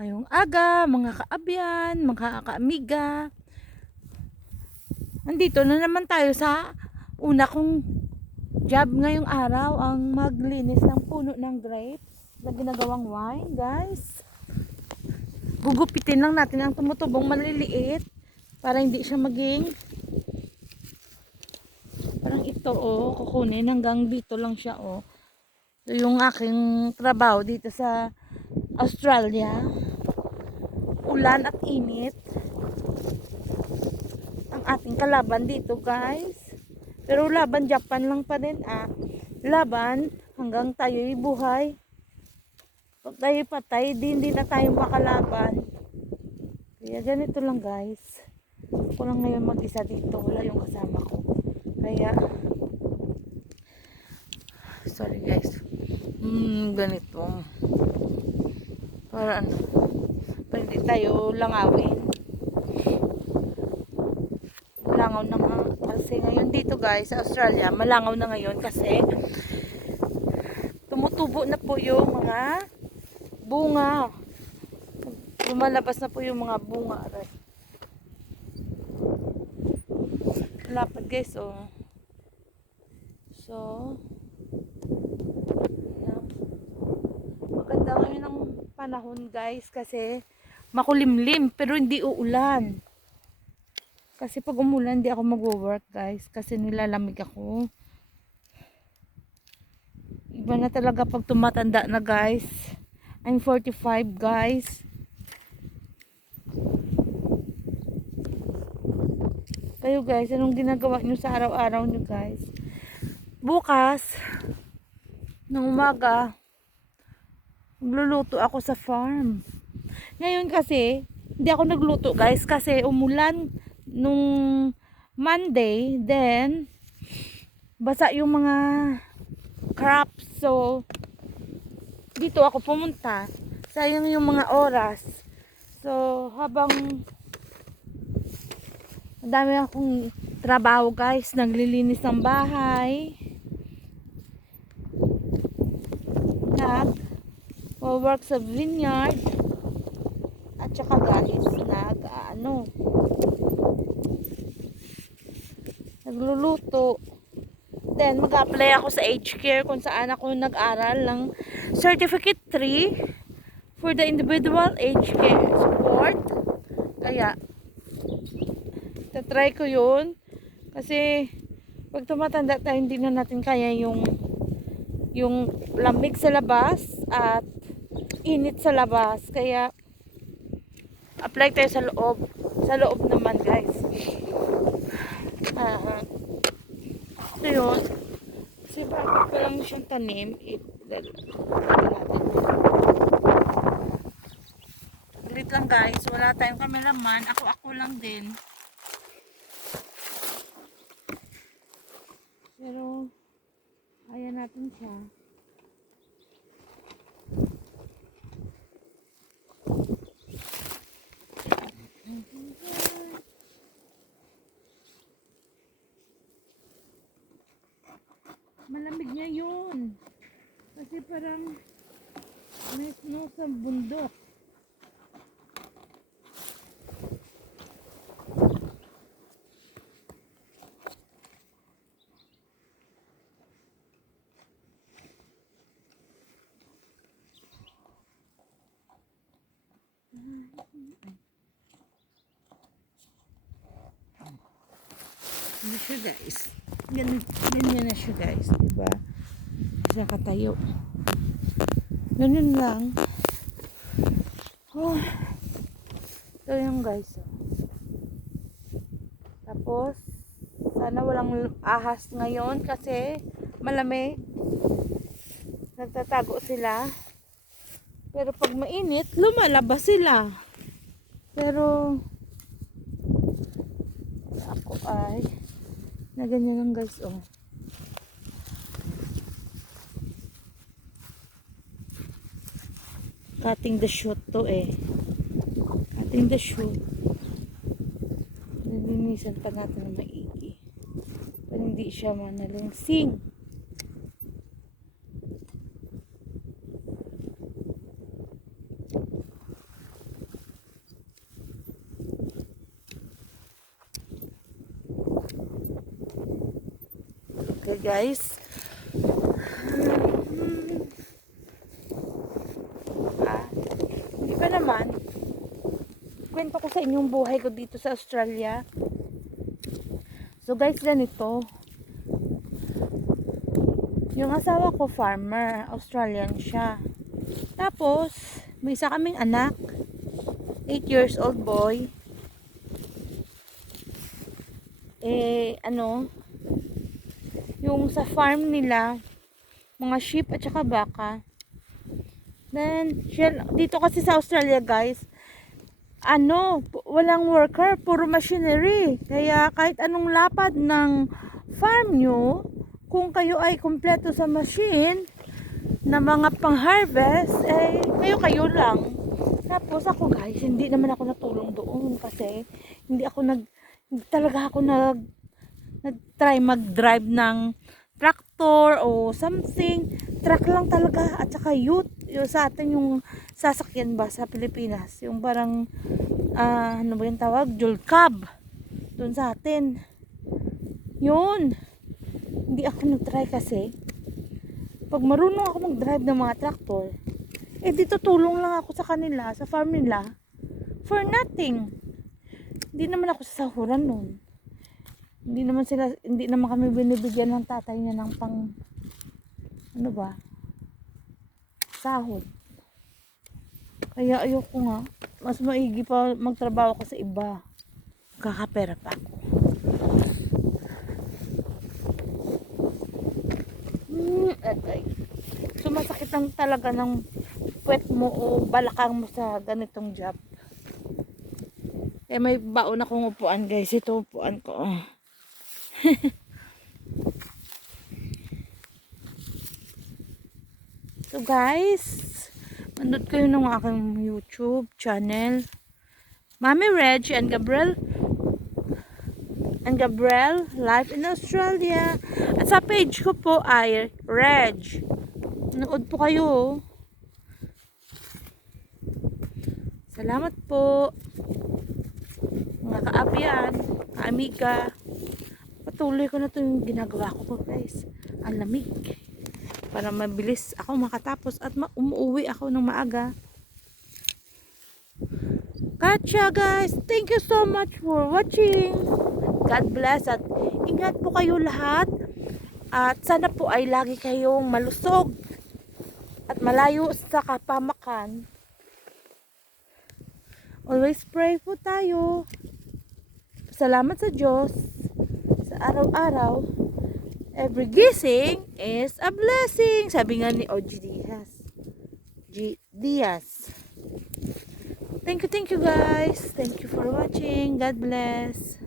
Ngayong aga, mga kaabyan, mga kaamiga. Nandito na naman tayo sa una kong job ngayong araw, ang maglinis ng puno ng grapes na ginagawang wine, guys. Gugupitin lang natin ang tumutubong maliliit para hindi siya maging parang ito, kukunin hanggang dito lang siya, Ito yung aking trabaho dito sa Australia. Ulan at init ang ating kalaban dito, guys. Pero laban Japan lang pa rin, laban hanggang tayo'y buhay. Pag tayo patay, hindi na tayo makalaban. Kaya ganito lang, guys. Ako lang ngayon mag-isa dito, wala yung kasama ko. Kaya sorry, guys. Ganito. Para ano? Para hindi tayo langawin. Malangaw na nga kasi ngayon dito, guys, sa Australia, malangaw na ngayon kasi tumutubo na po yung mga bunga. Lumalabas na po yung mga bunga. Lapad, guys, So, yan. Maganda ngayon ang panahon, guys, kasi makulimlim pero hindi uulan. Kasi pag umulan, hindi ako mag-work, guys, kasi nilalamig ako. Iba na talaga pag tumatanda na, guys. I'm 45, guys. Kayo, guys, anong ginagawa nyo sa araw-araw nyo, guys? Bukas ng umaga, magluluto ako sa farm. Ngayon kasi, hindi ako nagluto, guys, kasi umulan nung Monday, then basa yung mga crops. So, dito ako pumunta. Sayang yung mga oras. So, habang madami akong trabaho, guys, naglilinis ng bahay, nag-work sa vineyard, at saka, guys, nagluluto. Then mag-apply ako sa aged care kung saan ako nag-aral ng Certificate 3 for the individual aged care support. Kaya tatry ko yun kasi pag tumatanda tayo, hindi na natin kaya yung lamig sa labas at init sa labas. Kaya apply tayo sa loob naman, guys. Ito yun. Kasi bakit pa lang siyang tanim, ulit lang, guys. Wala tayong cameraman. Ako lang din. Pero ayan natin siya. Malamig niya yun. Kasi parang may snow sa bundok. Ano siya, guys? Ganyan na siya, guys. Diba? Siya katayo. Ganyan lang. Ito yung, guys. Tapos, sana walang ahas ngayon kasi malamig. Nagtatago sila. Pero pag mainit, lumalabas sila. Pero ako ay na ganyan lang, guys, cutting the shoot to, cutting the shoot. Nilinisan pa natin na maigi para hindi siya manalangsing. talaga guys. Di ba naman, kwento ko sa inyong buhay ko dito sa Australia. So guys, ganito. Yung asawa ko farmer, Australian siya. Tapos, may isa kaming anak, 8 years old boy. Yung sa farm nila, mga sheep at saka baka. Then, dito kasi sa Australia guys, walang worker, puro machinery. Kaya kahit anong lapad ng farm nyo, kung kayo ay kumpleto sa machine, na mga pang-harvest, kayo lang. Tapos ako guys, hindi naman ako natulong doon kasi hindi talaga ako nag-try mag-drive ng tractor o something. Truck lang talaga at saka yung sa atin yung sasakyan ba sa Pilipinas. Yung parang, ano ba yung tawag? Julcab. Doon sa atin. Yun. Hindi ako nag-try kasi pag marunong ako mag-drive ng mga traktor, dito tulong lang ako sa kanila, sa farm nila, for nothing. Hindi naman ako sasahuran nun. Hindi naman kami binibigyan ng tatay niya ng sahod. Kaya ayoko nga, mas maigi pa magtrabaho ko sa iba. Kakapera pa ako. Sumasakit lang talaga ng puwet mo o balakang mo sa ganitong job. May baon akong upuan guys. Ito upuan ko. So guys, manood kayo ng aking YouTube channel, Mami Reg and Gabriel Life in Australia. At sa page ko po ay Reg. Nood po kayo. Salamat po mga kaabian, kaamiga. Patuloy ko na ito yung ginagawa ko guys. Ang lamig. Para mabilis ako makatapos at umuwi ako ng maaga. Gotcha guys. Thank you so much for watching. God bless at ingat po kayo lahat. At sana po ay lagi kayong malusog at malayo sa kapamakan. Always pray po tayo. Salamat sa Diyos sa araw-araw. Every gising is a blessing. Sabi nga ni OG Diaz. Thank you guys. Thank you for watching. God bless.